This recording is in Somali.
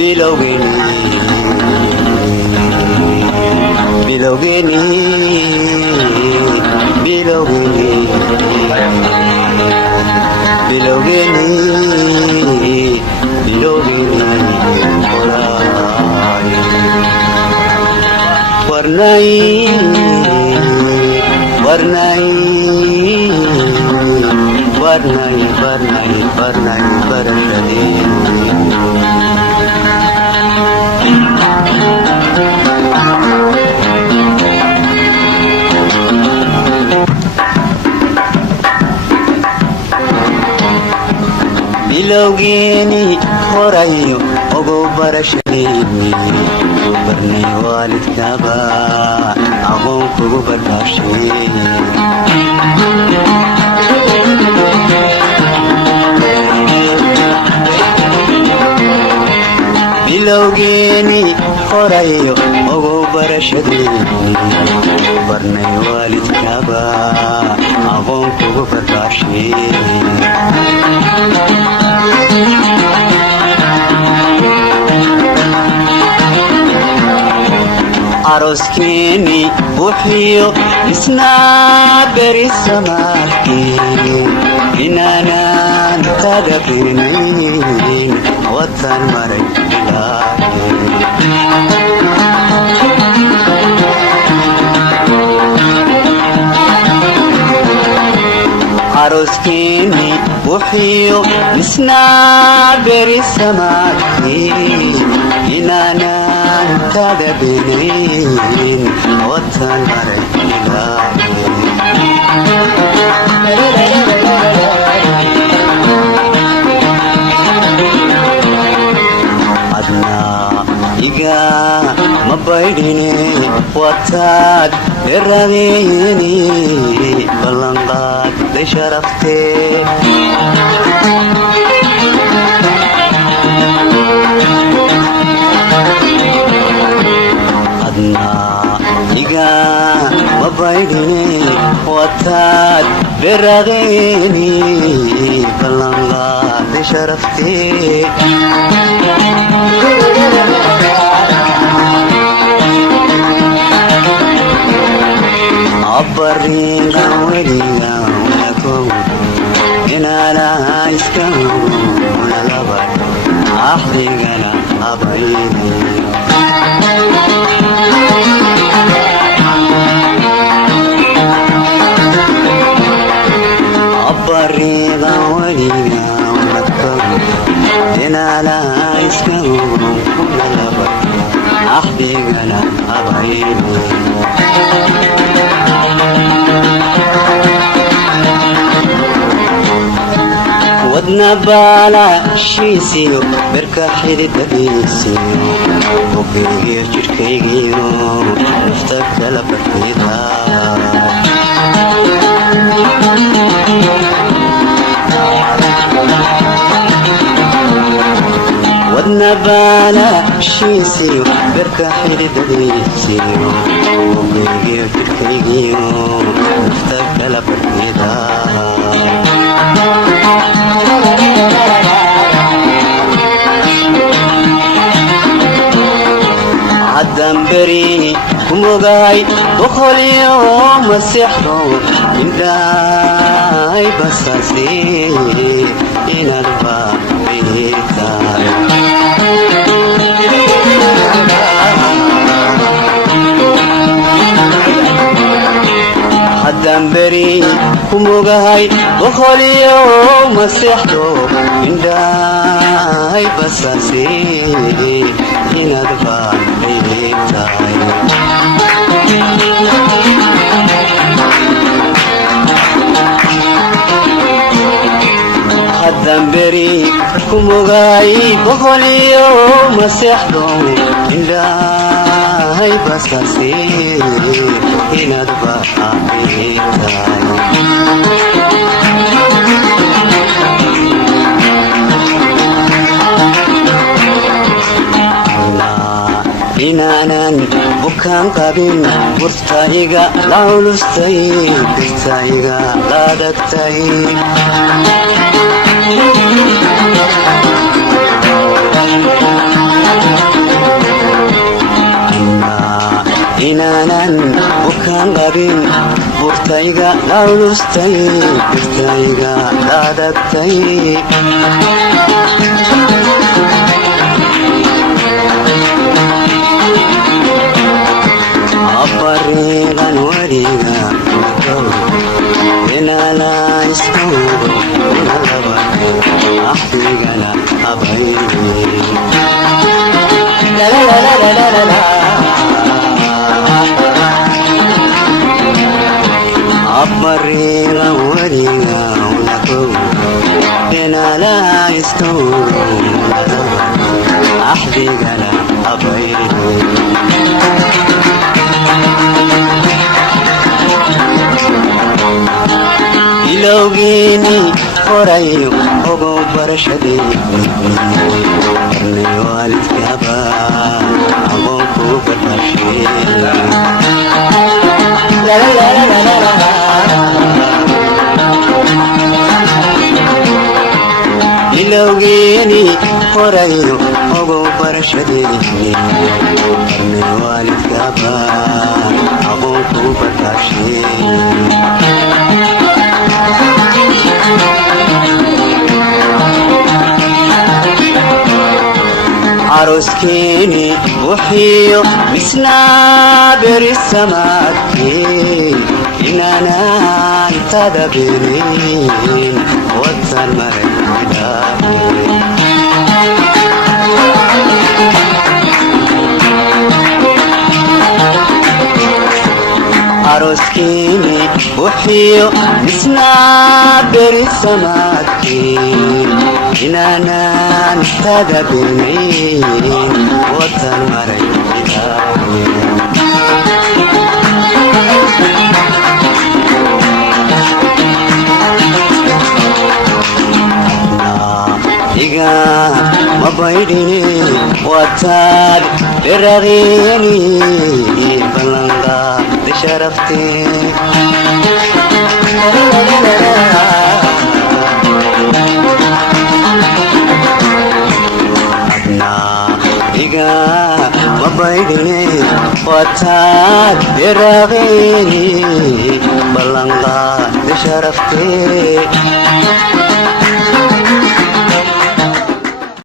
bilowgeeni bilowgeeni bilowgeeni bilowgeeni bilowgeeni warnay warnay warnay warnay warnay barashadii bilowgeeni horayo ogow barashadeeni barnay waalidkaba aqoon kugu barbaashay bilowgeeni horayo ogow barashadeeni barnay waalidkaba aqoon kugu barbaashay aroskeeni wuxiyo isnaa beri samaadkii inaanan tagabinayn watan maray aroskeeni wuxiyo isnaa beri samaadkii inaanan tagabinayn watan maray adnaa iga ma baydhine wataad eradeeni ballanqaadday sharaftee iga ma baydhine wataad beradeeni ballanqaadday sharaftee abariga weliga unakow inaalaha iska unalaba axdigana abayni abariga weliga unakow inaalaha iska unalaba axdigana abayni wadna baalaashiisiyo berka xididadiisiyo bogaygiyo jidhkaygiyo nafta kala bartida wadna baalaashiisiyo berka xididadiisiyo bogaygiyo jidhkaygiyo nafta kala bartida عدنبري كموغاي بخوليو مسيحو إنداي بساسي إنالبا بيتاي عدنبري كموغاي بخوليو مسيحو إنداي بساسي إنالبا حدنبري كموغاي بخوليو مسيحدو إلهي بساسي إنادبا بيتاي inaanan bukaan qabin burtayga la culustay birtayga la dhagtay bukaan qabin burtayga lawlustay birtayga laadagtay abariiqan wariga inala iskawro unalaba axdigala abayni abariiqa wariga unakowro inala iskawro unalaba axdigala abayni ilowgiini qorayo ogow barashadeeni qarnay waalidkaaba aqoon kuu barbaashee ilowgiini qorayo ogow barashadeeni qarnay waalidkaaba aqoon kuu barbaashee عروسكيني وحيو بسنا برسماتي إننا انتدبينين وطن مرحبا عروسكيني وحيو بسنا برسماتي إننا نستدبينين وطن مرحبا إيقا مبايديني وطن برغيني بلنغا دشرفتي mabaydine wataad iraaqeeni